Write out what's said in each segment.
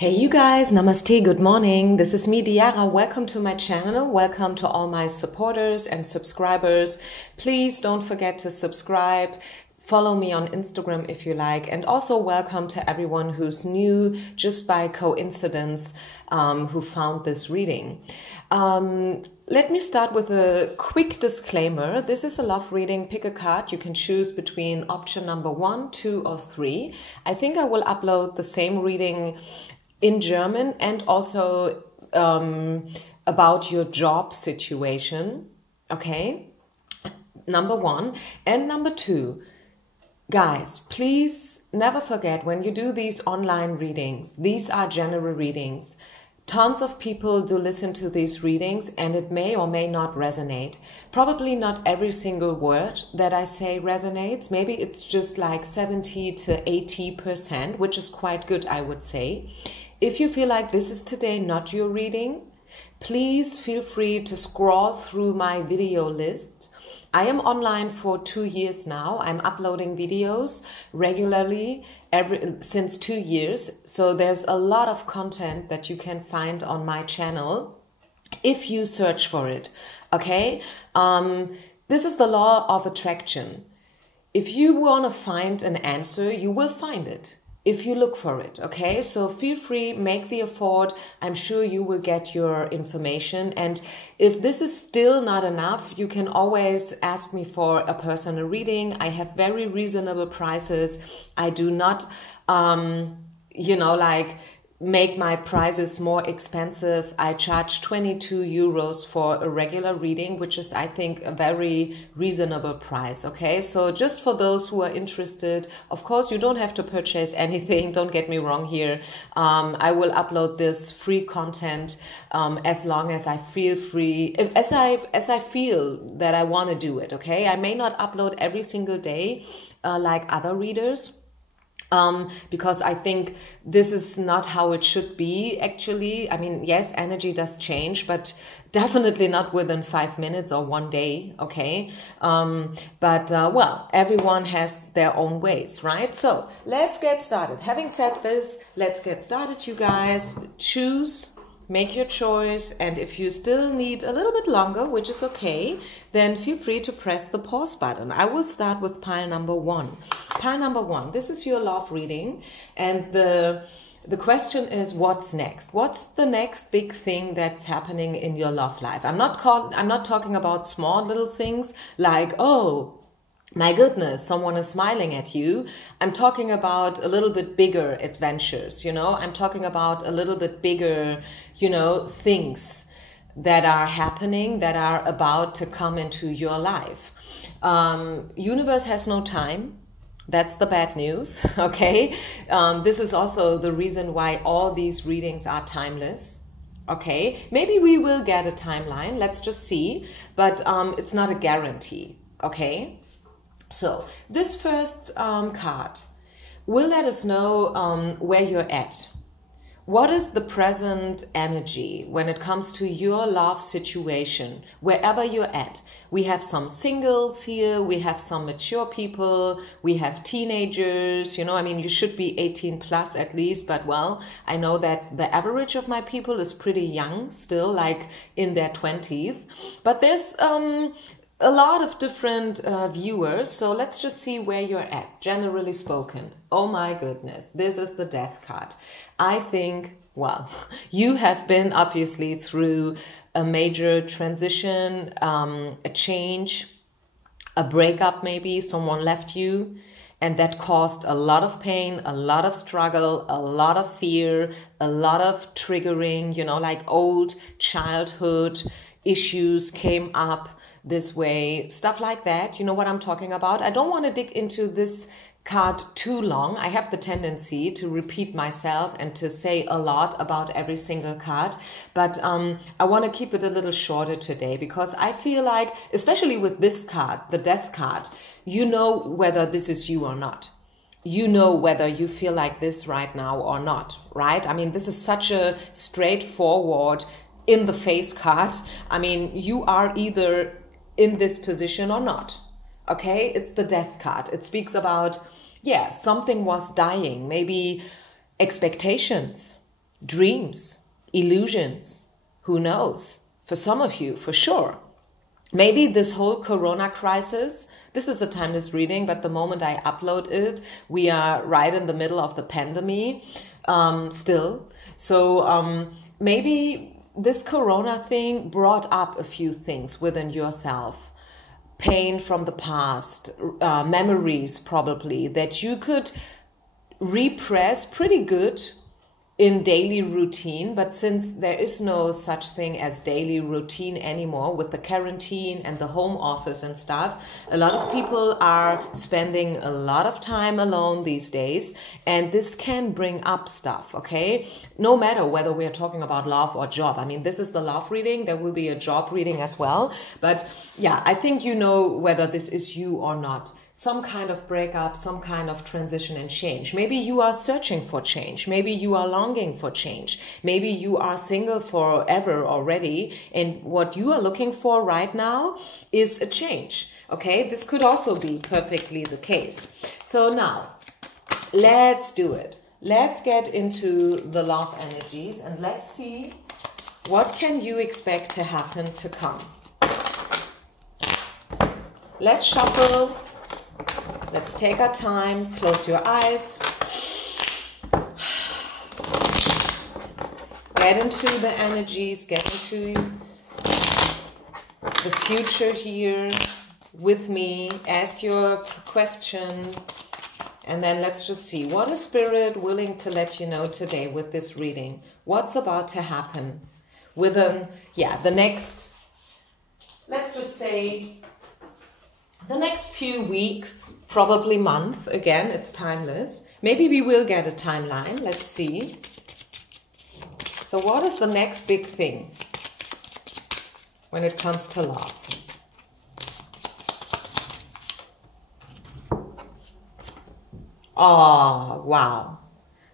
Hey you guys, namaste, good morning. This is me, Diara. Welcome to my channel. Welcome to all my supporters and subscribers. Please don't forget to subscribe. Follow me on Instagram if you like. And also welcome to everyone who's new just by coincidence who found this reading. Let me start with a quick disclaimer. This is a love reading. Pick a card. You can choose between option number 1, 2, or 3. I think I will upload the same reading in German and also about your job situation. Okay, number 1. And number 2, guys, please never forget when you do these online readings, these are general readings. Tons of people do listen to these readings and it may or may not resonate. Probably not every single word that I say resonates. Maybe it's just like 70 to 80%, which is quite good, I would say. If you feel like this is today not your reading, please feel free to scroll through my video list. I am online for 2 years now. I'm uploading videos regularly since 2 years. So there's a lot of content that you can find on my channel if you search for it. Okay? This is the law of attraction. If you want to find an answer, you will find it if you look for it. Okay, so feel free, make the effort. I'm sure you will get your information. And if this is still not enough, you can always ask me for a personal reading. I have very reasonable prices. I do not, make my prices more expensive. I charge 22 euros for a regular reading, which is, I think, a very reasonable price. Okay, so just for those who are interested, of course, you don't have to purchase anything. Don't get me wrong here. I will upload this free content as long as I feel free, as I feel that I want to do it. Okay, I may not upload every single day like other readers. Because I think this is not how it should be, actually. I mean, yes, energy does change, but definitely not within 5 minutes or 1 day, okay? Well, everyone has their own ways, right? So let's get started. Having said this, let's get started, you guys. Choose. Make your choice, and if you still need a little bit longer, which is okay, then feel free to press the pause button. I will start with pile number 1. Pile number 1, this is your love reading, and the question is, what's next? What's the next big thing that's happening in your love life? I'm not talking about small little things like, oh, my goodness, someone is smiling at you. I'm talking about a little bit bigger adventures, you know. I'm talking about a little bit bigger, things that are happening, that are about to come into your life. Universe has no time. That's the bad news, okay? This is also the reason why all these readings are timeless. Okay, maybe we will get a timeline. Let's just see. But it's not a guarantee, okay? So this first card will let us know where you're at. What is the present energy when it comes to your love situation, wherever you're at? We have some singles here, we have some mature people, we have teenagers, you should be 18 plus at least, but well, I know that the average of my people is pretty young, still like in their 20s, but there's a lot of different viewers, so let's just see where you're at, generally spoken. Oh my goodness, this is the death card. I think, well, you have been obviously through a major transition, a change, a breakup maybe, someone left you, and that caused a lot of pain, a lot of struggle, a lot of fear, a lot of triggering, like old childhood issues came up this way, stuff like that. You know what I'm talking about? I don't want to dig into this card too long. I have the tendency to repeat myself and to say a lot about every single card, but I want to keep it a little shorter today because I feel like, especially with this card, the death card, you know whether this is you or not. You know whether you feel like this right now or not, right? I mean, this is such a straightforward in the face card. I mean, you are either in this position or not. Okay, it's the death card. It speaks about, yeah, something was dying, maybe expectations, dreams, illusions. Who knows? For some of you, for sure. Maybe this whole corona crisis, this is a timeless reading, but the moment I upload it, we are right in the middle of the pandemic still. So maybe this corona thing brought up a few things within yourself. Pain from the past, memories probably that you could repress pretty good in daily routine, but since there is no such thing as daily routine anymore with the quarantine and the home office and stuff, a lot of people are spending a lot of time alone these days, and this can bring up stuff, okay? No matter whether we are talking about love or job. I mean, this is the love reading, there will be a job reading as well, but yeah, I think you know whether this is you or not. Some kind of breakup, some kind of transition and change. Maybe you are searching for change. Maybe you are longing for change. Maybe you are single forever already. And what you are looking for right now is a change. Okay, this could also be perfectly the case. So now, let's do it. Let's get into the love energies and let's see what can you expect to happen to come. Let's shuffle. Let's take our time, close your eyes, get into the energies, get into the future here with me, ask your question, and then let's just see, what is Spirit willing to let you know today with this reading? What's about to happen within, the next, let's just say, the next few weeks, probably month, again, it's timeless. Maybe we will get a timeline, let's see. So what is the next big thing when it comes to love? Oh, wow.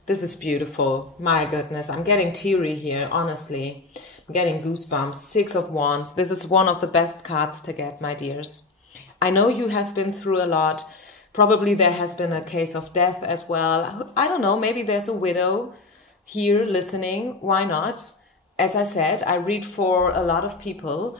This is beautiful. My goodness, I'm getting teary here, honestly. I'm getting goosebumps. 6 of Wands. This is one of the best cards to get, my dears. I know you have been through a lot. Probably there has been a case of death as well. I don't know, maybe there's a widow here listening. Why not? As I said, I read for a lot of people.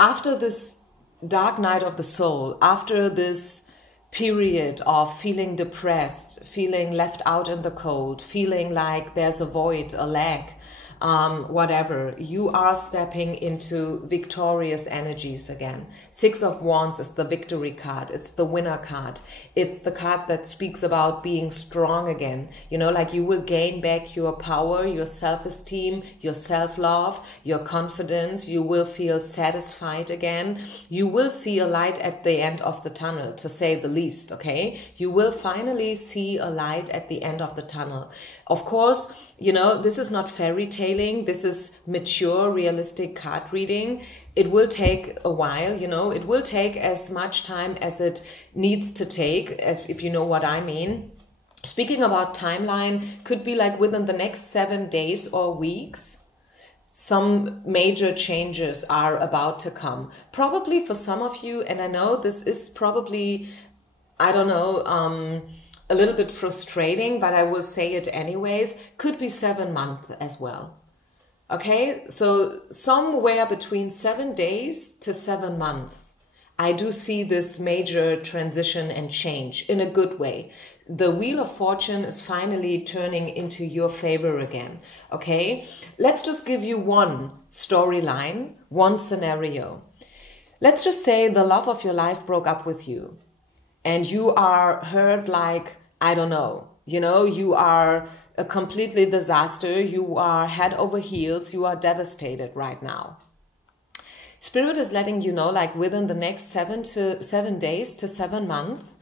After this dark night of the soul, after this period of feeling depressed, feeling left out in the cold, feeling like there's a void, a lack, whatever, you are stepping into victorious energies again. 6 of Wands is the victory card. It's the winner card. It's the card that speaks about being strong again. You know, like you will gain back your power, your self-esteem, your self-love, your confidence. You will feel satisfied again. You will see a light at the end of the tunnel, to say the least, okay? You will finally see a light at the end of the tunnel. Of course, you know, this is not fairy tailing. This is mature, realistic card reading. It will take a while, you know. It will take as much time as it needs to take, as if you know what I mean. Speaking about timeline, could be like within the next 7 days or weeks. Some major changes are about to come. Probably for some of you, and I know this is probably, I don't know, a little bit frustrating, but I will say it anyways, could be 7 months as well. Okay, so somewhere between 7 days to 7 months, I do see this major transition and change in a good way. The Wheel of Fortune is finally turning into your favor again, okay? Let's just give you one storyline, one scenario. Let's just say the love of your life broke up with you. And you are hurt like, I don't know, you know, you are a completely disaster. You are head over heels. You are devastated right now. Spirit is letting you know, like within the next 7 days to 7 months,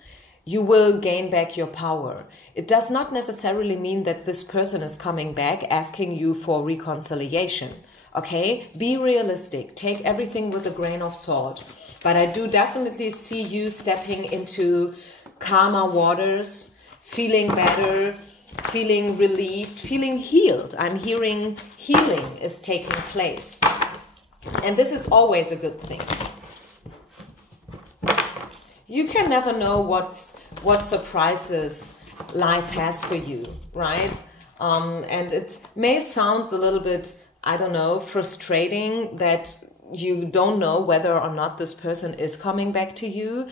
you will gain back your power. It does not necessarily mean that this person is coming back asking you for reconciliation. Okay, be realistic. Take everything with a grain of salt. But I do definitely see you stepping into calmer waters, feeling better, feeling relieved, feeling healed. I'm hearing healing is taking place. And this is always a good thing. You can never know what surprises life has for you, right? And it may sound a little bit, I don't know, frustrating that you don't know whether or not this person is coming back to you.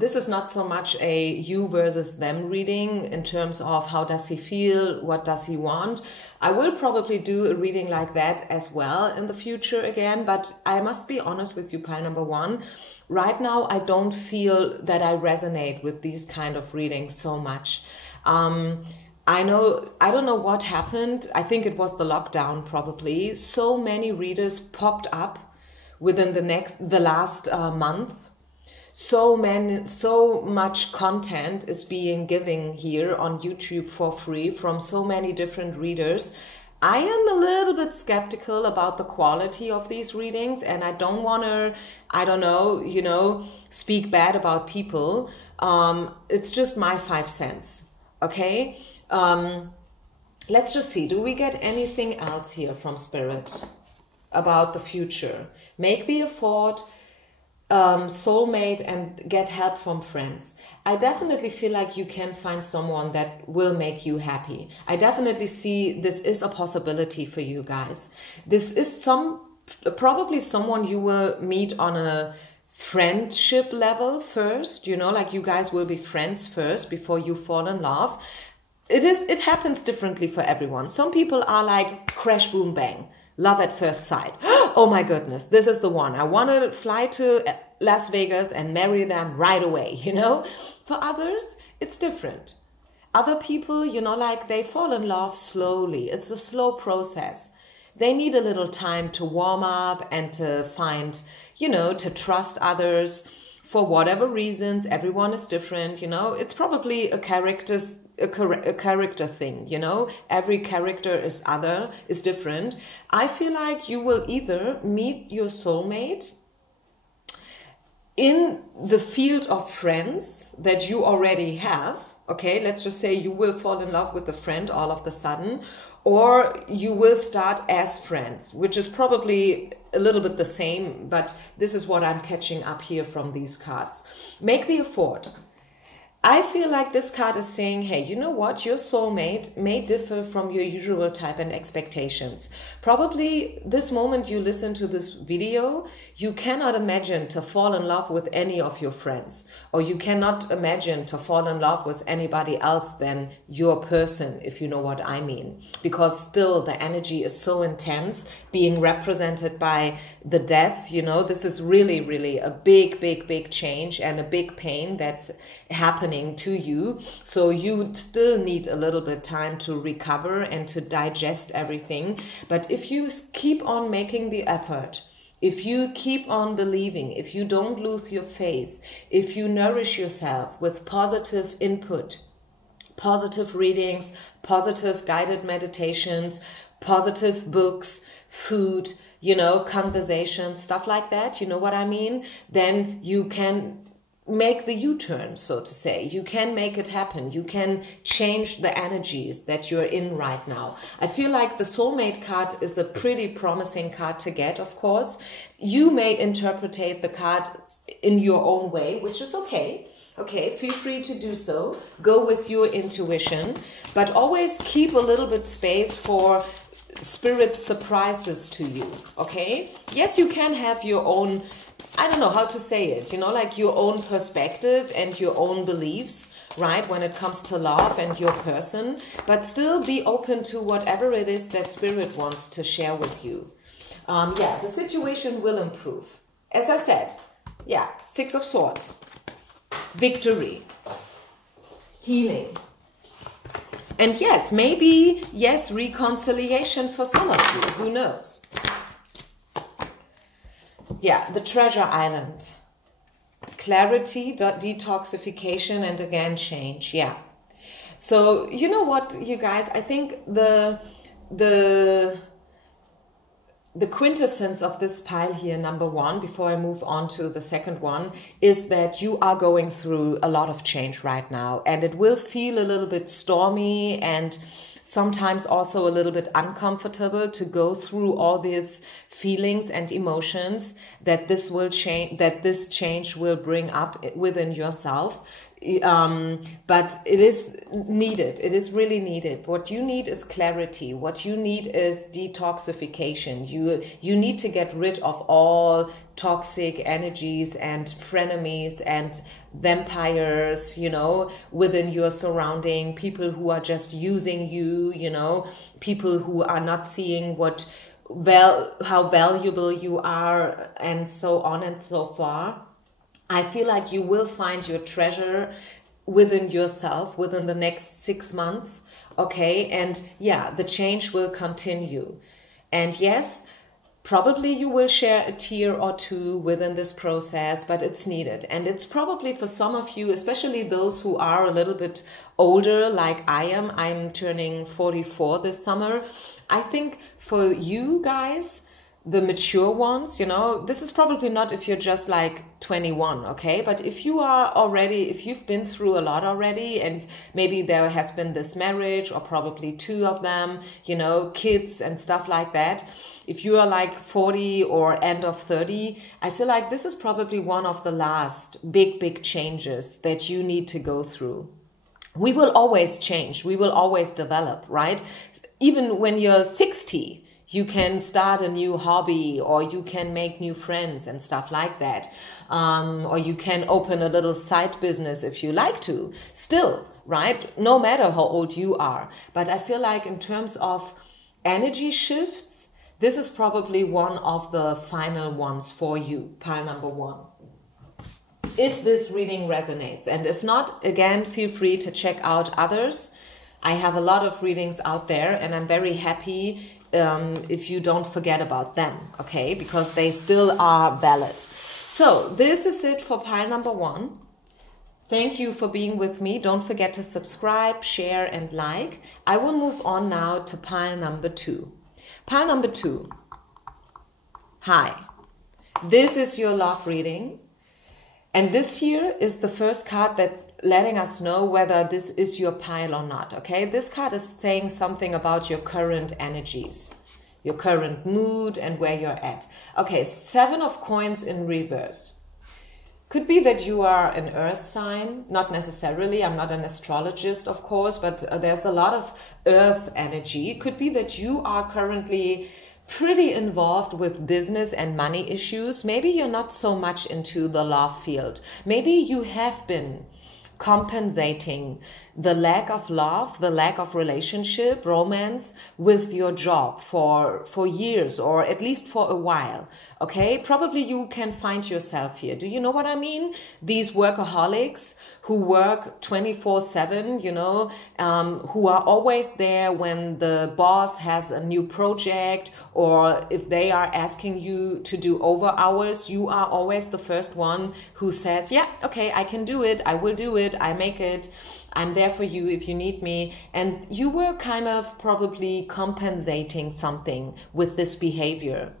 This is not so much a you versus them reading in terms of how does he feel, what does he want. I will probably do a reading like that as well in the future again, but I must be honest with you, pile number one. Right now, I don't feel that I resonate with these kind of readings so much. I don't know what happened. I think it was the lockdown probably. So many readers popped up within the last month. So much content is being given here on YouTube for free from so many different readers. I am a little bit skeptical about the quality of these readings, and I don't want to, I don't know, speak bad about people. It's just my 5 cents. Okay, let's just see. Do we get anything else here from Spirit about the future? Make the effort, soulmate, and get help from friends. I definitely feel like you can find someone that will make you happy. I definitely see this is a possibility for you guys. This is probably someone you will meet on a friendship level first, like you guys will be friends first before you fall in love. It happens differently for everyone. Some people are like crash, boom, bang, love at first sight. Oh my goodness, this is the one. I want to fly to Las Vegas and marry them right away, For others, it's different. Other people, like they fall in love slowly. It's a slow process. They need a little time to warm up and to find, to trust others for whatever reasons. Everyone is different, It's probably a character thing, Every character is different. I feel like you will either meet your soulmate in the field of friends that you already have. Okay, let's just say you will fall in love with a friend all of a sudden, or you will start as friends, which is probably a little bit the same, but this is what I'm catching up here from these cards. Make the effort. I feel like this card is saying, hey, you know what? Your soulmate may differ from your usual type and expectations. Probably this moment you listen to this video, you cannot imagine to fall in love with any of your friends, or you cannot imagine to fall in love with anybody else than your person, if you know what I mean. Because still the energy is so intense, being represented by the death, this is really, really a big, big, big change and a big pain that's happening to you. So you still need a little bit time to recover and to digest everything. But if you keep on making the effort, if you keep on believing, if you don't lose your faith, if you nourish yourself with positive input, positive readings, positive guided meditations, positive books, food, conversations, stuff like that, you know what I mean? Then you can make the U-turn, so to say. You can make it happen. You can change the energies that you're in right now. I feel like the soulmate card is a pretty promising card to get, of course. You may interpret the card in your own way, which is okay. Okay, feel free to do so. Go with your intuition, but always keep a little bit space for spirit surprises to you, okay? Yes, you can have your own, I don't know how to say it, like your own perspective and your own beliefs, right, when it comes to love and your person, but still be open to whatever it is that spirit wants to share with you. Yeah, the situation will improve. As I said, yeah, 6 of Swords, victory, healing. And yes, maybe, yes, reconciliation for some of you, who knows? Yeah, the Treasure Island. Clarity, detoxification, and again, change. Yeah. So, you know what, you guys, I think the quintessence of this pile here, number one, before I move on to the second one, is that you are going through a lot of change right now. And it will feel a little bit stormy and sometimes also a little bit uncomfortable to go through all these feelings and emotions that this will change, that this change will bring up within yourself. But it is needed. It is really needed. What you need is clarity. What you need is detoxification. You need to get rid of all toxic energies and frenemies and vampires, you know, within your surrounding, people who are just using you, you know, people who are not seeing how valuable you are, and so on and so forth. I feel like you will find your treasure within yourself within the next 6 months. Okay. And yeah, the change will continue. And yes, probably you will share a tear or two within this process, but it's needed. And it's probably for some of you, especially those who are a little bit older, like I am. I'm turning 44 this summer. I think for you guys, the mature ones, you know, this is probably not if you're just like 21, okay? But if you are already, if you've been through a lot already, and maybe there has been this marriage or probably 2 of them, you know, kids and stuff like that. If you are like 40 or end of 30, I feel like this is probably one of the last big changes that you need to go through. We will always change. We will always develop, right? Even when you're 60, you can start a new hobby, or you can make new friends and stuff like that. Or you can open a little side business if you like to, still, right? No matter how old you are. But I feel like in terms of energy shifts, this is probably one of the final ones for you, pile number 1. If this reading resonates, and if not, again, feel free to check out others. I have a lot of readings out there, and I'm very happy if you don't forget about them, okay? Because they still are valid. So this is it for pile number 1. Thank you for being with me. Don't forget to subscribe, share, and like. I will move on now to pile number 2. Pile number 2. Hi. This is your love reading. And this here is the first card that's letting us know whether this is your pile or not, okay? This card is saying something about your current energies, your current mood, and where you're at. Okay, 7 of coins in reverse. Could be that you are an earth sign, not necessarily. I'm not an astrologist, of course, but there's a lot of earth energy. Could be that you are currently pretty involved with business and money issues. Maybe you're not so much into the love field. Maybe you have been compensating the lack of love, the lack of relationship, romance with your job for years, or at least for a while. Okay, probably you can find yourself here. Do you know what I mean? These workaholics who work 24/7, you know, who are always there when the boss has a new project, or if they are asking you to do over hours, you are always the first one who says, yeah, okay, I can do it. I will do it. I make it. I'm there for you if you need me. And you were kind of probably compensating something with this behavior.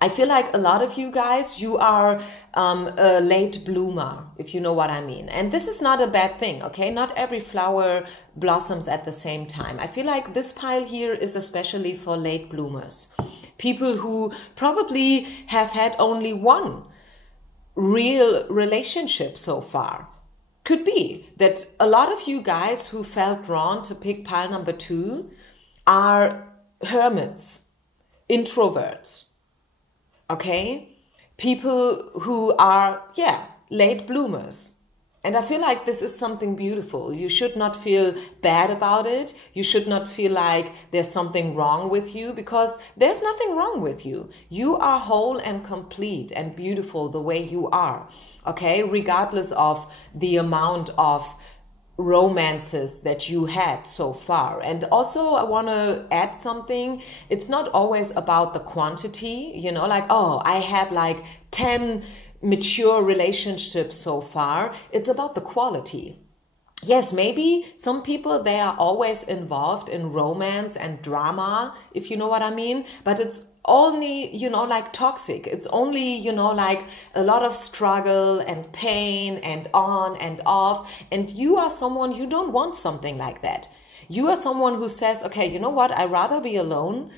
I feel like a lot of you guys, you are a late bloomer, if you know what I mean. And this is not a bad thing, okay? Not every flower blossoms at the same time. I feel like this pile here is especially for late bloomers. People who probably have had only one real relationship so far. Could be that a lot of you guys who felt drawn to pick pile number 2 are hermits, introverts. Okay, people who are, late bloomers. And I feel like this is something beautiful. You should not feel bad about it. You should not feel like there's something wrong with you, because there's nothing wrong with you. You are whole and complete and beautiful the way you are. Okay, regardless of the amount of romances that you had so far. And also I want to add something. It's not always about the quantity, you know, like, oh, I had like 10 mature relationships so far. It's about the quality. Yes, maybe some people, they are always involved in romance and drama, if you know what I mean, but it's only, you know, like toxic. It's only, you know, like a lot of struggle and pain and on and off. And you are someone, you don't want something like that. You are someone who says, okay, you know what? I'd rather be alone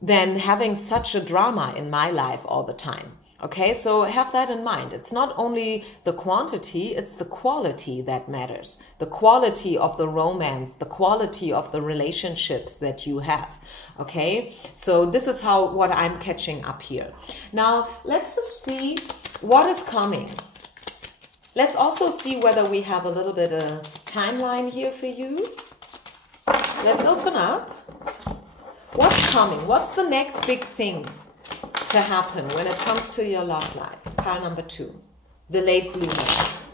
than having such a drama in my life all the time. Okay, so have that in mind. It's not only the quantity, it's the quality that matters. The quality of the romance, the quality of the relationships that you have. Okay, so this is what I'm catching up here. Now, let's just see what is coming. Let's also see whether we have a little bit of timeline here for you. Let's open up. What's coming? What's the next big thing to happen when it comes to your love life? Pile number 2, the late bloomers.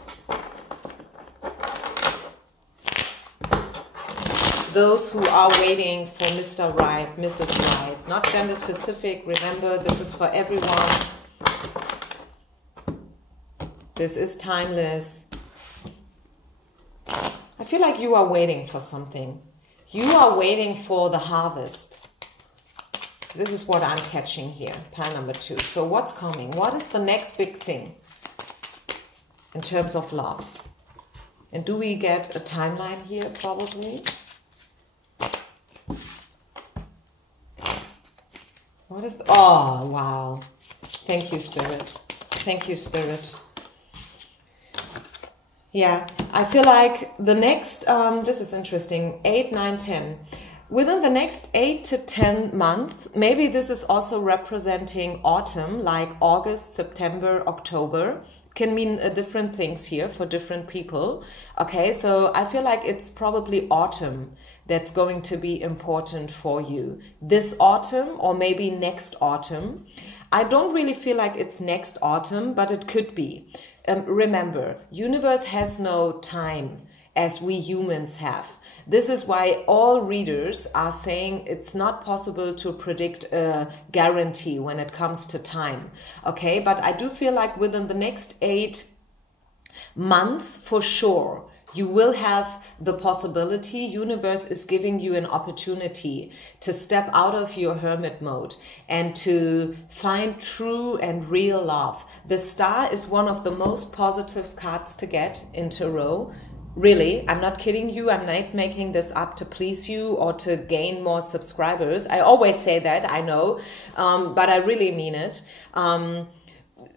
Those who are waiting for Mr. Right, Mrs. Right, not gender specific. Remember, this is for everyone. This is timeless. I feel like you are waiting for something. You are waiting for the harvest. This is what I'm catching here, pile number 2. So what's coming? What is the next big thing in terms of love? And do we get a timeline here, probably? What is oh, wow. Thank you, Spirit. Thank you, Spirit. Yeah, I feel like the next, this is interesting, 8, 9, 10. Within the next 8 to 10 months, maybe this is also representing autumn, like August, September, October. Can mean different things here for different people. Okay, so I feel like it's probably autumn that's going to be important for you. This autumn or maybe next autumn. I don't really feel like it's next autumn, but it could be. Remember, universe has no time as we humans have. This is why all readers are saying it's not possible to predict a guarantee when it comes to time. Okay, but I do feel like within the next 8 months, for sure, you will have the possibility. Universe is giving you an opportunity to step out of your hermit mode and to find true and real love. The star is one of the most positive cards to get in tarot. Really, I'm not kidding you. I'm not making this up to please you or to gain more subscribers. I always say that, I know, but I really mean it.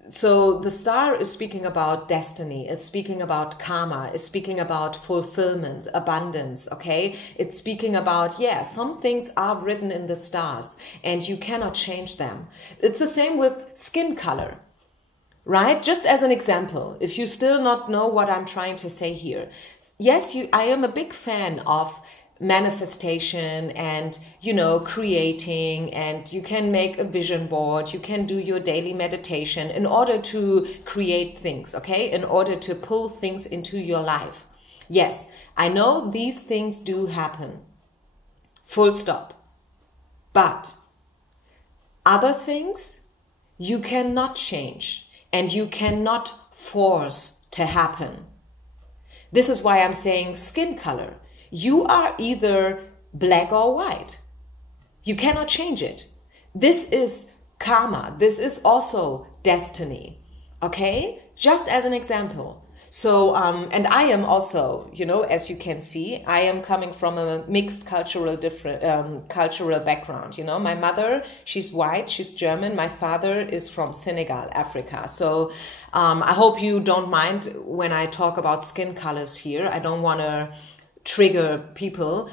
So the star is speaking about destiny. It's speaking about karma. It's speaking about fulfillment, abundance, okay? It's speaking about, yeah, some things are written in the stars and you cannot change them. It's the same with skin color. Right? Just as an example, if you still not know what I'm trying to say here. Yes, I am a big fan of manifestation and, you know, creating, and you can make a vision board. You can do your daily meditation in order to create things, okay? In order to pull things into your life. Yes, I know these things do happen. Full stop. But other things you cannot change. And you cannot force to happen. This is why I'm saying skin color. You are either black or white. You cannot change it. This is karma. This is also destiny. Okay? Just as an example. So, and I am also, you know, as you can see, I am coming from a mixed cultural background. You know, my mother, she's white, she's German. My father is from Senegal, Africa. So, I hope you don't mind when I talk about skin colors here. I don't want to trigger people.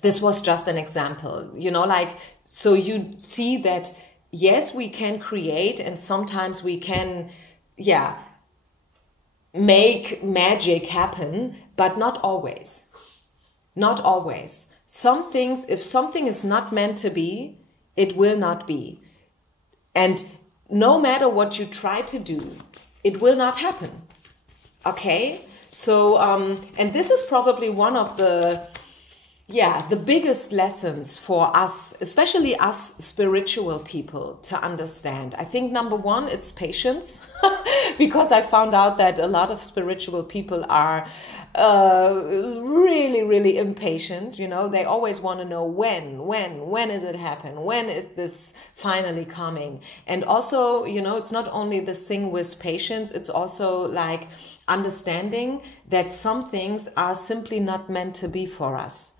This was just an example, you know, like, so you see that, yes, we can create and sometimes we can, yeah, make magic happen, but not always. Not always. Some things, if something is not meant to be, it will not be. And no matter what you try to do, it will not happen. Okay? So, and this is probably one of the biggest lessons for us, especially us spiritual people, to understand. I think number one, it's patience, because I found out that a lot of spiritual people are really, really impatient. You know, they always want to know when is it happen? When is this finally coming? And also, you know, it's not only this thing with patience, it's also like understanding that some things are simply not meant to be for us.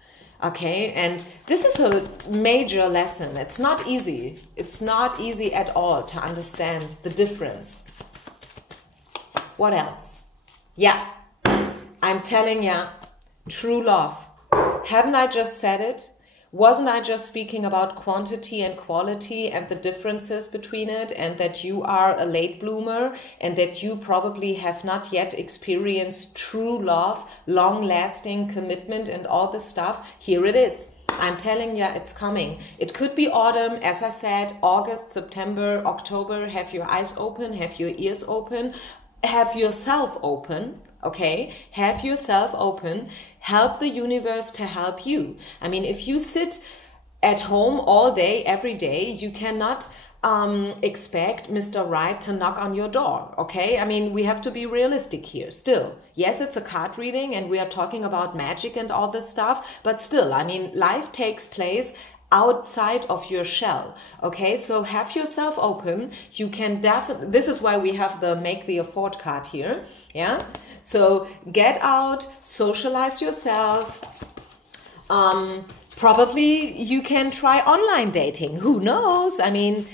Okay, and this is a major lesson. It's not easy. It's not easy at all to understand the difference. What else? Yeah, I'm telling ya, true love. Haven't I just said it? Wasn't I just speaking about quantity and quality and the differences between it, and that you are a late bloomer and that you probably have not yet experienced true love, long-lasting commitment and all this stuff? Here it is. I'm telling you, it's coming. It could be autumn, as I said, August, September, October. Have your eyes open, have your ears open, have yourself open. Okay, have yourself open, help the universe to help you. I mean, if you sit at home all day, every day, you cannot expect Mr. Right to knock on your door, okay? I mean, we have to be realistic here still. Yes, it's a card reading and we are talking about magic and all this stuff, but still, I mean, life takes place outside of your shell. Okay, so have yourself open. You can definitely, this is why we have the make the afford card here. Yeah, so get out, socialize yourself. Probably you can try online dating. Who knows? I mean,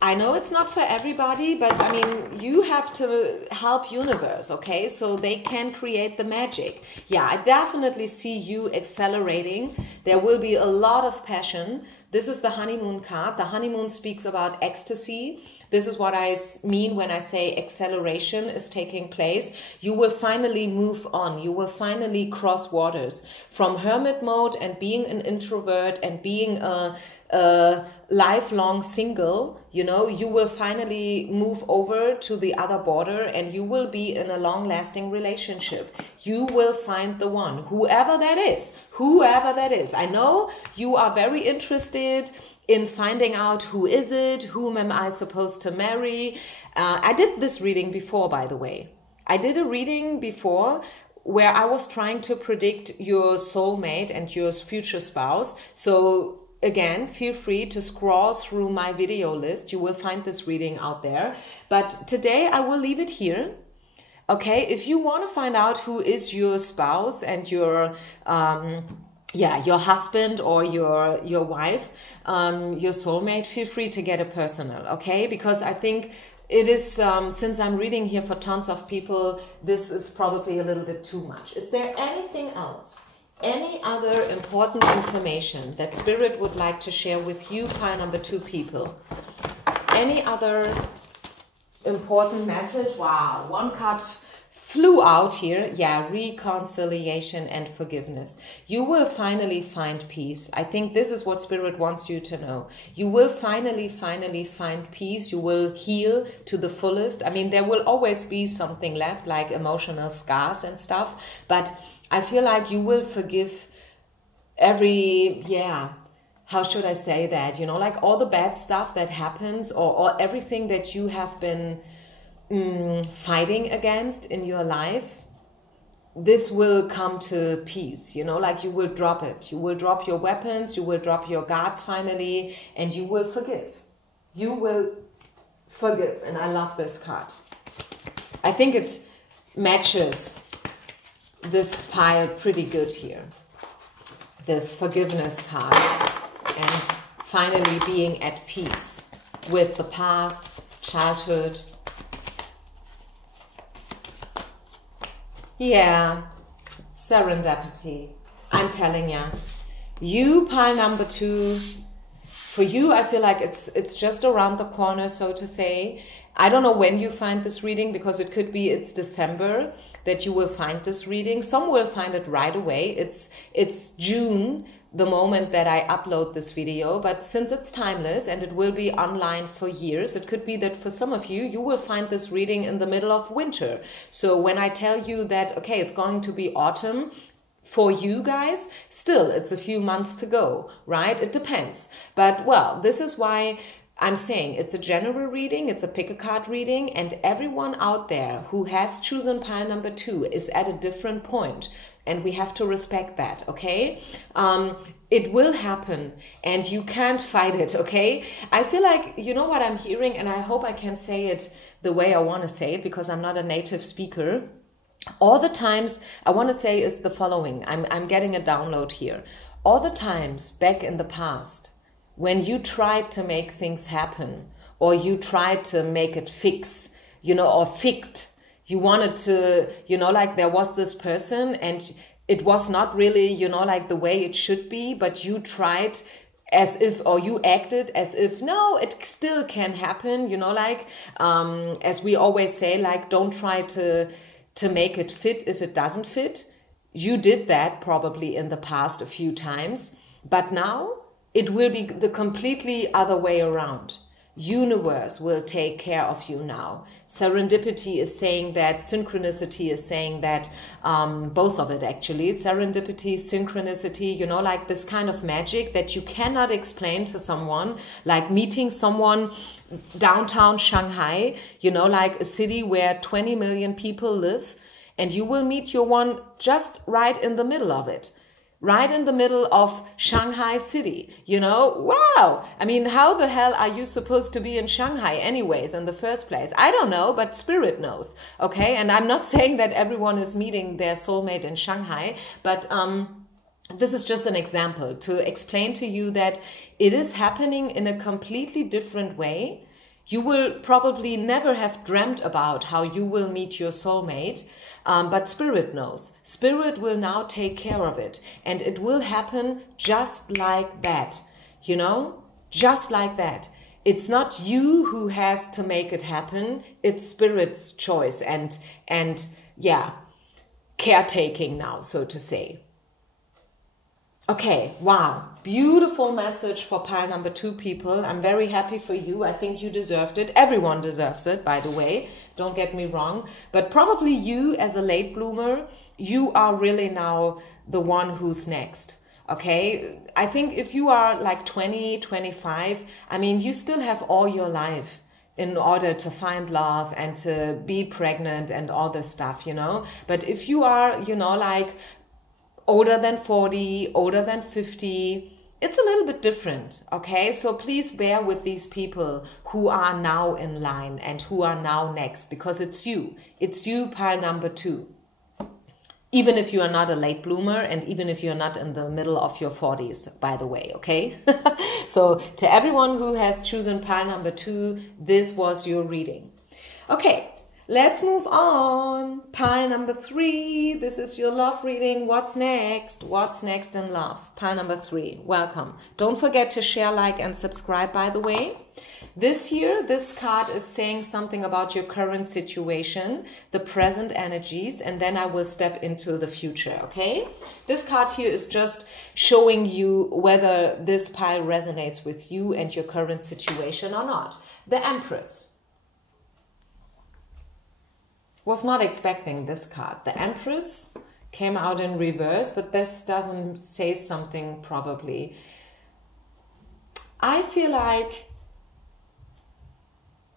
I know it's not for everybody, but I mean, you have to help universe, okay? So they can create the magic. Yeah, I definitely see you accelerating. There will be a lot of passion. This is the honeymoon card. The honeymoon speaks about ecstasy. This is what I mean when I say acceleration is taking place. You will finally move on. You will finally cross waters from hermit mode and being an introvert and being a lifelong single. You know, you will finally move over to the other border and you will be in a long-lasting relationship. You will find the one, whoever that is, whoever that is. I know you are very interested in finding out who is it, whom am I supposed to marry. I did this reading before, by the way. I did a reading before where I was trying to predict your soulmate and your future spouse. So again, feel free to scroll through my video list. You will find this reading out there. But today I will leave it here. Okay, if you want to find out who is your spouse and your your husband or your wife, your soulmate, feel free to get a personal, okay? Because I think it is, since I'm reading here for tons of people, this is probably a little bit too much. Is there anything else? Any other important information that Spirit would like to share with you, pile number 2 people? Any other important message? Wow, one card flew out here. Yeah, reconciliation and forgiveness. You will finally find peace. I think this is what Spirit wants you to know. You will finally find peace. You will heal to the fullest. I mean, there will always be something left, like emotional scars and stuff, but I feel like you will forgive every, how should I say that? You know, like all the bad stuff that happens or everything that you have been fighting against in your life. This will come to peace, you know, like you will drop it. You will drop your weapons, you will drop your guards finally, and you will forgive. You will forgive. And I love this card. I think it matches this pile pretty good here. This forgiveness card and finally being at peace with the past, childhood. Yeah, serendipity. I'm telling ya. You, pile number 2, for you, I feel like it's just around the corner, so to say. I don't know when you find this reading, because it could be it's December that you will find this reading. Some will find it right away. It's June, the moment that I upload this video. But since it's timeless and it will be online for years, it could be that for some of you, you will find this reading in the middle of winter. So when I tell you that, okay, it's going to be autumn, for you guys, still, it's a few months to go, right? It depends. But, well, this is why I'm saying it's a general reading, it's a pick a card reading, and everyone out there who has chosen pile number 2 is at a different point, and we have to respect that, okay? It will happen, and you can't fight it, okay? I feel like, you know what I'm hearing, and I hope I can say it the way I want to say it, because I'm not a native speaker. All the times I want to say is the following. I'm getting a download here. all the times back in the past when you tried to make things happen, or you tried to make it fix, you know, or fixed, you wanted to, you know, like there was this person and it was not really, you know, like the way it should be, but you tried as if, or you acted as if, no, it still can happen, you know, like, as we always say, like, don't try to make it fit if it doesn't fit. You did that probably in the past a few times, but now it will be the completely other way around. Universe will take care of you now. Serendipity is saying that, synchronicity is saying that, both of it actually. Serendipity, synchronicity, you know, like this kind of magic that you cannot explain to someone, like meeting someone downtown Shanghai, you know, like a city where 20 million people live, and you will meet your one just right in the middle of it. Right in the middle of Shanghai city, you know, wow. I mean, how the hell are you supposed to be in Shanghai anyways in the first place? I don't know, but spirit knows, okay? And I'm not saying that everyone is meeting their soulmate in Shanghai, but this is just an example to explain to you that it is happening in a completely different way. You will probably never have dreamt about how you will meet your soulmate, but Spirit knows. Spirit will now take care of it, and it will happen just like that, you know, just like that. It's not you who has to make it happen. It's Spirit's choice and yeah, caretaking now, so to say. Okay, wow. Beautiful message for pile number 2, people. I'm very happy for you. I think you deserved it. Everyone deserves it, by the way. Don't get me wrong. But probably you, as a late bloomer, you are really now the one who's next. Okay? I think if you are like 20, 25, I mean, you still have all your life in order to find love and to be pregnant and all this stuff, you know? But if you are, you know, like older than 40, older than 50, it's a little bit different, okay? So please bear with these people who are now in line and who are now next, because it's you. It's you, pile number 2. Even if you are not a late bloomer and even if you're not in the middle of your 40s, by the way, okay? So to everyone who has chosen pile number 2, this was your reading. Okay. Let's move on. Pile number 3. This is your love reading. What's next? What's next in love? Pile number 3. Welcome. Don't forget to share, like, and subscribe, by the way. This card is saying something about your current situation, the present energies, and then I will step into the future, okay? This card here is just showing you whether this pile resonates with you and your current situation or not. The Empress. Was not expecting this card. The Empress came out in reverse, but this doesn't say something probably. I feel like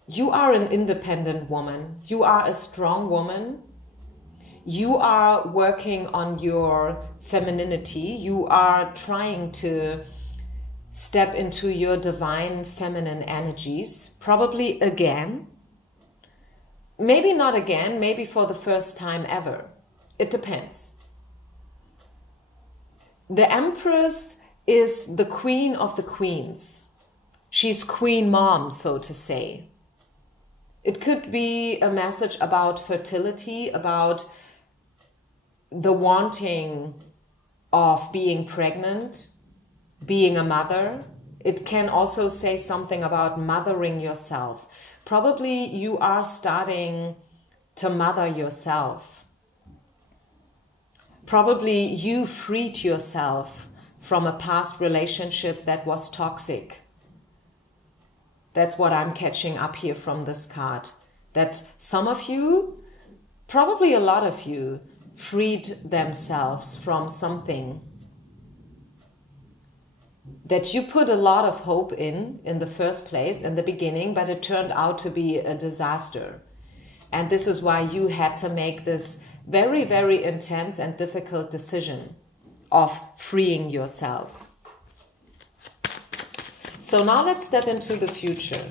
you are an independent woman. You are a strong woman. You are working on your femininity. You are trying to step into your divine feminine energies, probably again. Maybe not again, maybe for the first time ever. It depends. The Empress is the queen of the queens. She's queen mom, so to say. It could be a message about fertility, about the wanting of being pregnant, being a mother. It can also say something about mothering yourself. Probably you are starting to mother yourself. Probably you freed yourself from a past relationship that was toxic. That's what I'm catching up here from this card. That some of you, probably a lot of you, freed themselves from something that you put a lot of hope in the first place, in the beginning, but it turned out to be a disaster. And this is why you had to make this very, very intense and difficult decision of freeing yourself. So now let's step into the future.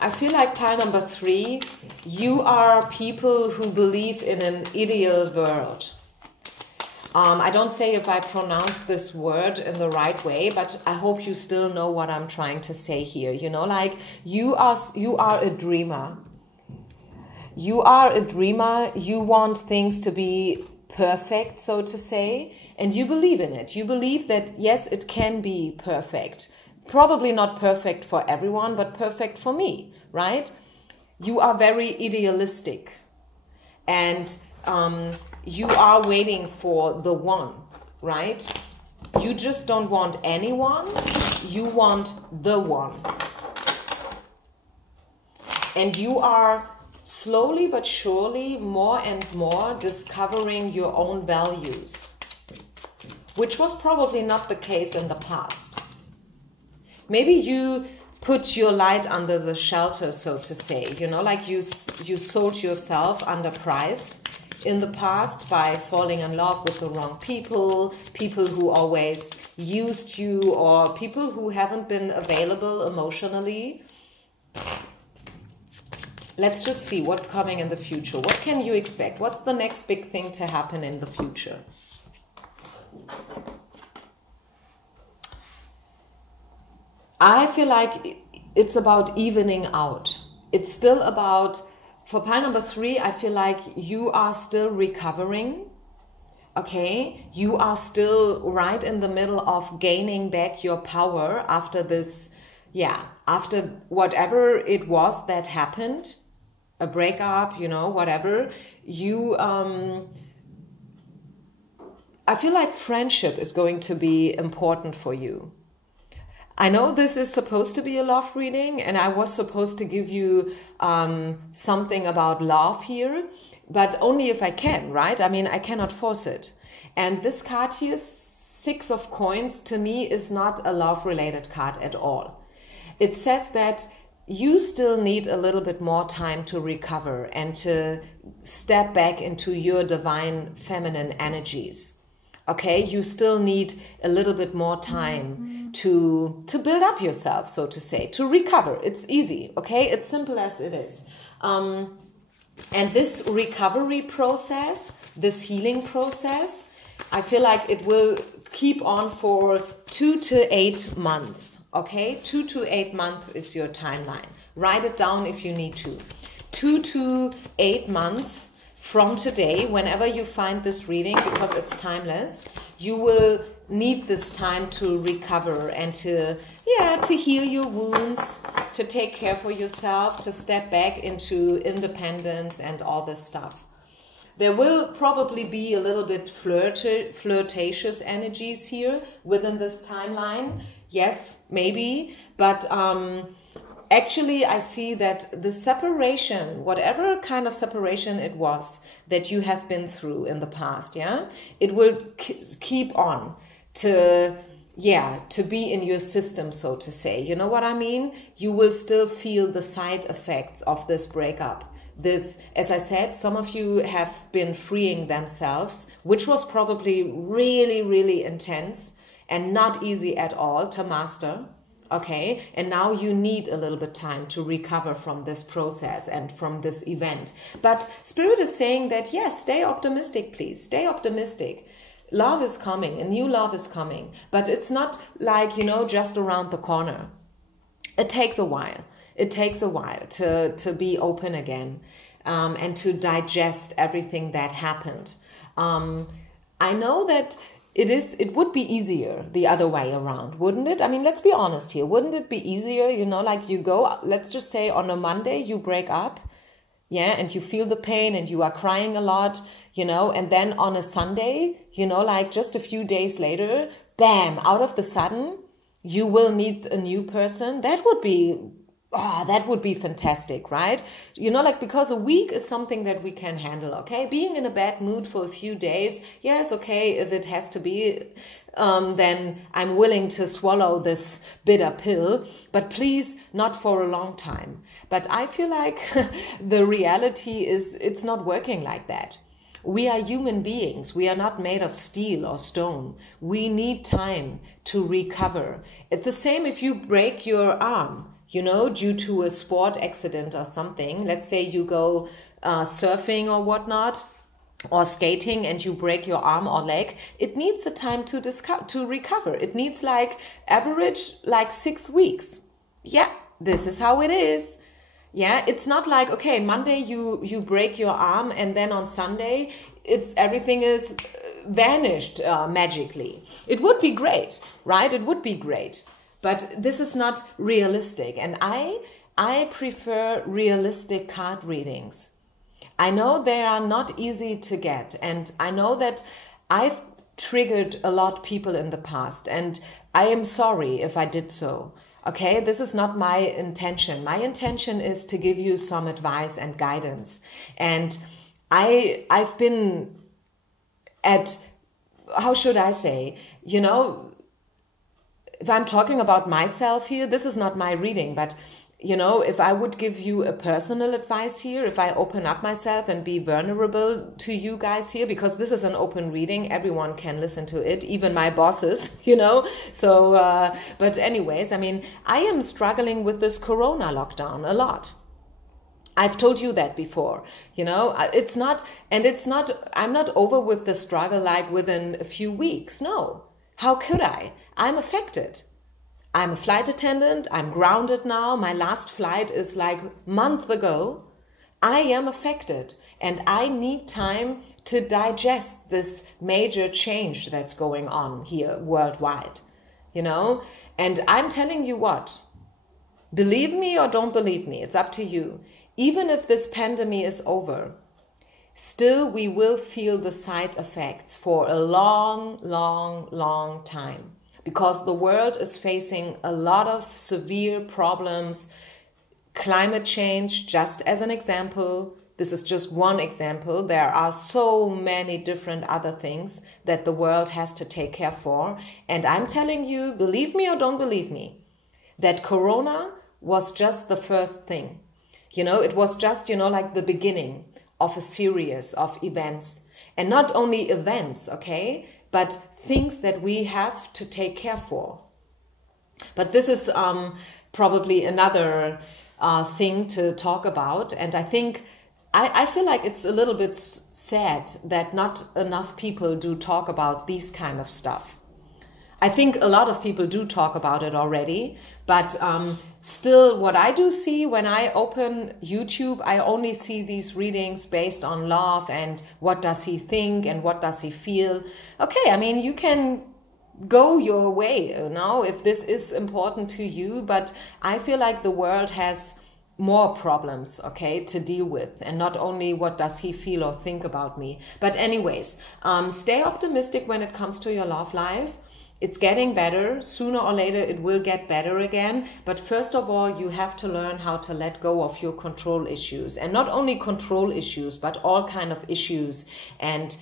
I feel like pile number 3, you are people who believe in an ideal world. I don't say if I pronounce this word in the right way, but I hope you still know what I'm trying to say here. You know, like you are a dreamer. You are a dreamer. You want things to be perfect, so to say, and you believe in it. You believe that, yes, it can be perfect. Probably not perfect for everyone, but perfect for me, right? You are very idealistic, and you are waiting for the one, right? You just don't want anyone, you want the one. And you are slowly but surely more and more discovering your own values, which was probably not the case in the past. Maybe you put your light under the shelter, so to say, you know, like you sold yourself under price in the past by falling in love with the wrong people, people who always used you, or people who haven't been available emotionally. Let's just see what's coming in the future. What can you expect? What's the next big thing to happen in the future? I feel like it's about evening out. It's still about, for pile number 3, I feel like you are still recovering. Okay, you are still right in the middle of gaining back your power after this, after whatever it was that happened, a breakup, you know, whatever. I feel like friendship is going to be important for you. I know this is supposed to be a love reading, and I was supposed to give you something about love here, but only if I can, right? I mean, I cannot force it. And this card here, 6 of Coins, to me is not a love-related card at all. It says that you still need a little bit more time to recover and to step back into your divine feminine energies. Okay, you still need a little bit more time to build up yourself, so to say, to recover. It's easy, okay? It's simple as it is. And this recovery process, this healing process, I feel like it will keep on for 2 to 8 months. Okay, 2 to 8 months is your timeline. Write it down if you need to. 2 to 8 months from today, whenever you find this reading, because it's timeless, you will need this time to recover and to heal your wounds, to take care for yourself, to step back into independence and all this stuff. There will probably be a little bit flirtatious energies here within this timeline. Yes, maybe, but actually I see that the separation, whatever kind of separation it was that you have been through in the past, it will keep on to be in your system, so to say. You know what I mean? You will still feel the side effects of this breakup. This, as I said, some of you have been freeing themselves, which was probably really, really intense and not easy at all to master. Okay, and now you need a little bit time to recover from this process and from this event. But Spirit is saying that, yes, stay optimistic, please. Stay optimistic. Love is coming, a new love is coming. But it's not like, you know, just around the corner. It takes a while. It takes a while to be open again and to digest everything that happened. I know that it would be easier the other way around, wouldn't it? I mean, let's be honest here. Wouldn't it be easier, you know, like you go, let's just say on a Monday you break up, and you feel the pain and you are crying a lot, you know, and then on a Sunday, you know, like just a few days later, bam, out of the sudden, you will meet a new person. That would be fantastic, right? You know, like, because a week is something that we can handle, okay? Being in a bad mood for a few days, yes, okay, if it has to be, then I'm willing to swallow this bitter pill, but please, not for a long time. But I feel like the reality is it's not working like that. We are human beings. We are not made of steel or stone. We need time to recover. It's the same if you break your arm. you know, due to a sport accident or something. Let's say you go surfing or whatnot, or skating, and you break your arm or leg. It needs a time to recover. It needs like average like 6 weeks. Yeah, this is how it is. Yeah, it's not like, okay, Monday you break your arm and then on Sunday everything is vanished magically. It would be great, right? It would be great. But this is not realistic. And I prefer realistic card readings. I know they are not easy to get. And I know that I've triggered a lot of people in the past. And I am sorry if I did so. Okay, this is not my intention. My intention is to give you some advice and guidance. And I've been at, how should I say, you know, if I'm talking about myself here, this is not my reading, but you know, if I would give you a personal advice here, if I open up myself and be vulnerable to you guys here, because this is an open reading, everyone can listen to it, even my bosses, you know. So, but anyways, I mean, I am struggling with this Corona lockdown a lot. I've told you that before, you know, I'm not over with the struggle like within a few weeks. No, how could I? I'm affected. I'm a flight attendant. I'm grounded now. My last flight is like a month ago. I am affected and I need time to digest this major change that's going on here worldwide, you know? And I'm telling you what, believe me or don't believe me, it's up to you. Even if this pandemic is over, still we will feel the side effects for a long, long, long time. Because the world is facing a lot of severe problems. Climate change, just as an example. This is just one example. There are so many different other things that the world has to take care for. And I'm telling you, believe me or don't believe me, that Corona was just the first thing. You know, it was just, you know, like the beginning of a series of events. And not only events, okay, but things that we have to take care for. But this is probably another thing to talk about. And I think, I feel like it's a little bit sad that not enough people do talk about these kind of stuff. I think a lot of people do talk about it already, but still what I do see when I open YouTube, I only see these readings based on love and what does he think and what does he feel. Okay, I mean, you can go your way, you know, if this is important to you, but I feel like the world has more problems, okay, to deal with, and not only what does he feel or think about me. But anyways, stay optimistic when it comes to your love life. It's getting better. Sooner or later, it will get better again. But first of all, you have to learn how to let go of your control issues. And not only control issues, but all kind of issues and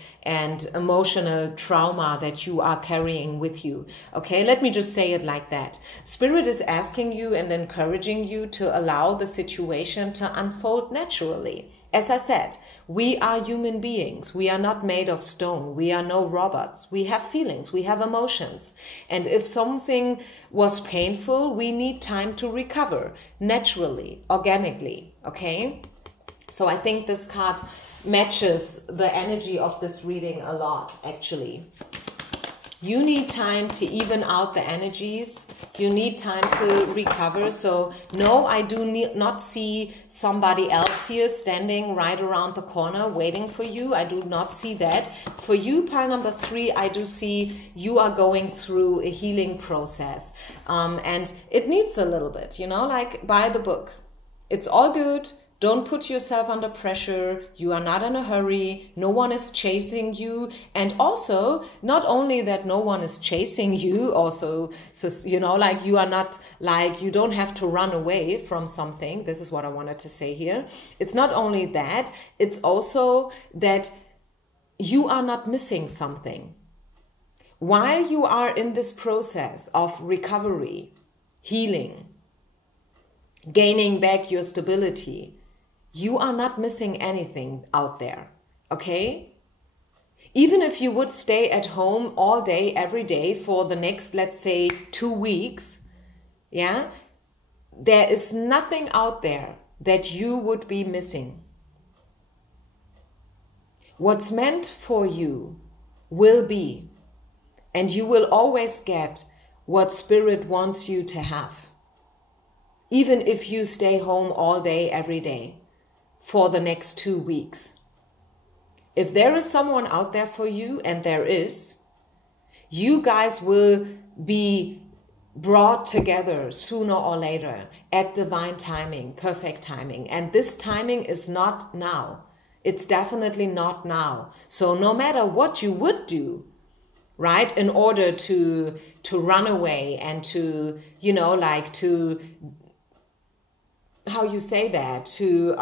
emotional trauma that you are carrying with you. Okay, let me just say it like that. Spirit is asking you and encouraging you to allow the situation to unfold naturally. As I said, we are human beings. We are not made of stone. We are no robots. We have feelings. We have emotions. And if something was painful, we need time to recover naturally, organically. Okay? So I think this card matches the energy of this reading a lot, actually. You need time to even out the energies. You need time to recover. So no, I do not see somebody else here standing right around the corner waiting for you. I do not see that. For you, pile number 3, I do see you are going through a healing process. And it needs a little bit, you know, like by the book. It's all good. Don't put yourself under pressure. You are not in a hurry. No one is chasing you. And also, not only that no one is chasing you, also, so, you know, like you are not, like you don't have to run away from something. This is what I wanted to say here. It's not only that, it's also that you are not missing something. While you are in this process of recovery, healing, gaining back your stability, you are not missing anything out there, okay? Even if you would stay at home all day, every day for the next, let's say, 2 weeks, yeah, there is nothing out there that you would be missing. What's meant for you will be, and you will always get what Spirit wants you to have. Even if you stay home all day, every day, for the next 2 weeks. If there is someone out there for you, and there is, you guys will be brought together sooner or later at divine timing, perfect timing. And this timing is not now. It's definitely not now. So no matter what you would do, right, in order to run away and to, you know, like to, how you say that, to,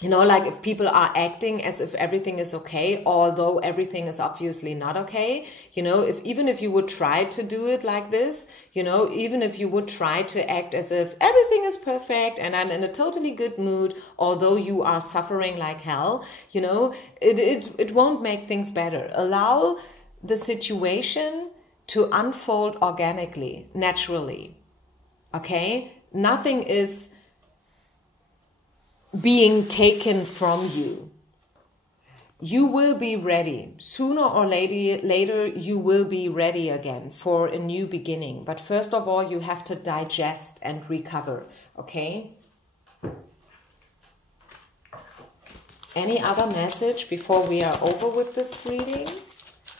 you know, like if people are acting as if everything is okay, although everything is obviously not okay, you know, even if you would try to do it like this, you know, even if you would try to act as if everything is perfect and I'm in a totally good mood, although you are suffering like hell, you know, it won't make things better. Allow the situation to unfold organically, naturally, okay? Nothing is being taken from you. You will be ready. Sooner or later, you will be ready again for a new beginning. But first of all, you have to digest and recover, okay? Any other message before we are over with this reading?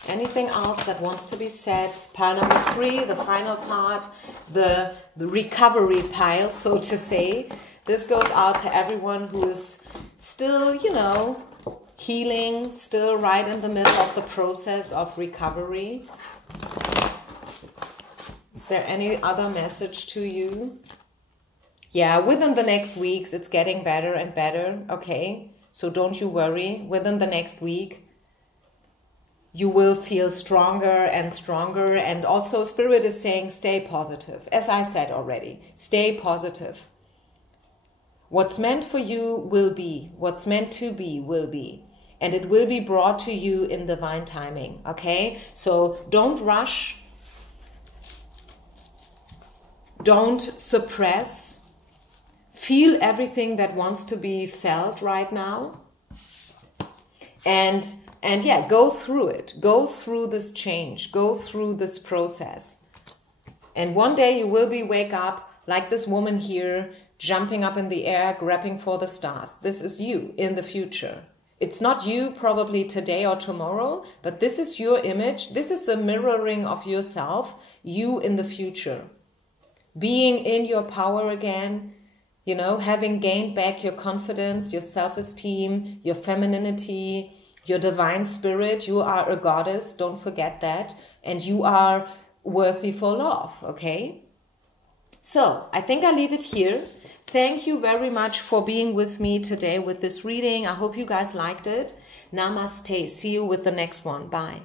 Anything else that wants to be said? Pile number 3, the final part, the recovery pile, so to say. This goes out to everyone who is still, you know, healing, still right in the middle of the process of recovery. Is there any other message to you? Yeah, within the next weeks, it's getting better and better, okay? So don't you worry. Within the next week, you will feel stronger and stronger. And also, Spirit is saying, stay positive. As I said already, stay positive. What's meant for you will be. What's meant to be will be. And it will be brought to you in divine timing, okay? So don't rush. Don't suppress. Feel everything that wants to be felt right now. And yeah, go through it. Go through this change. Go through this process. And one day you will wake up like this woman here, jumping up in the air, grabbing for the stars. This is you in the future. It's not you probably today or tomorrow, but this is your image. This is a mirroring of yourself, you in the future. Being in your power again, you know, having gained back your confidence, your self-esteem, your femininity, your divine spirit. You are a goddess, don't forget that. And you are worthy for love, okay? So, I think I'll leave it here. Thank you very much for being with me today with this reading. I hope you guys liked it. Namaste. See you with the next one. Bye.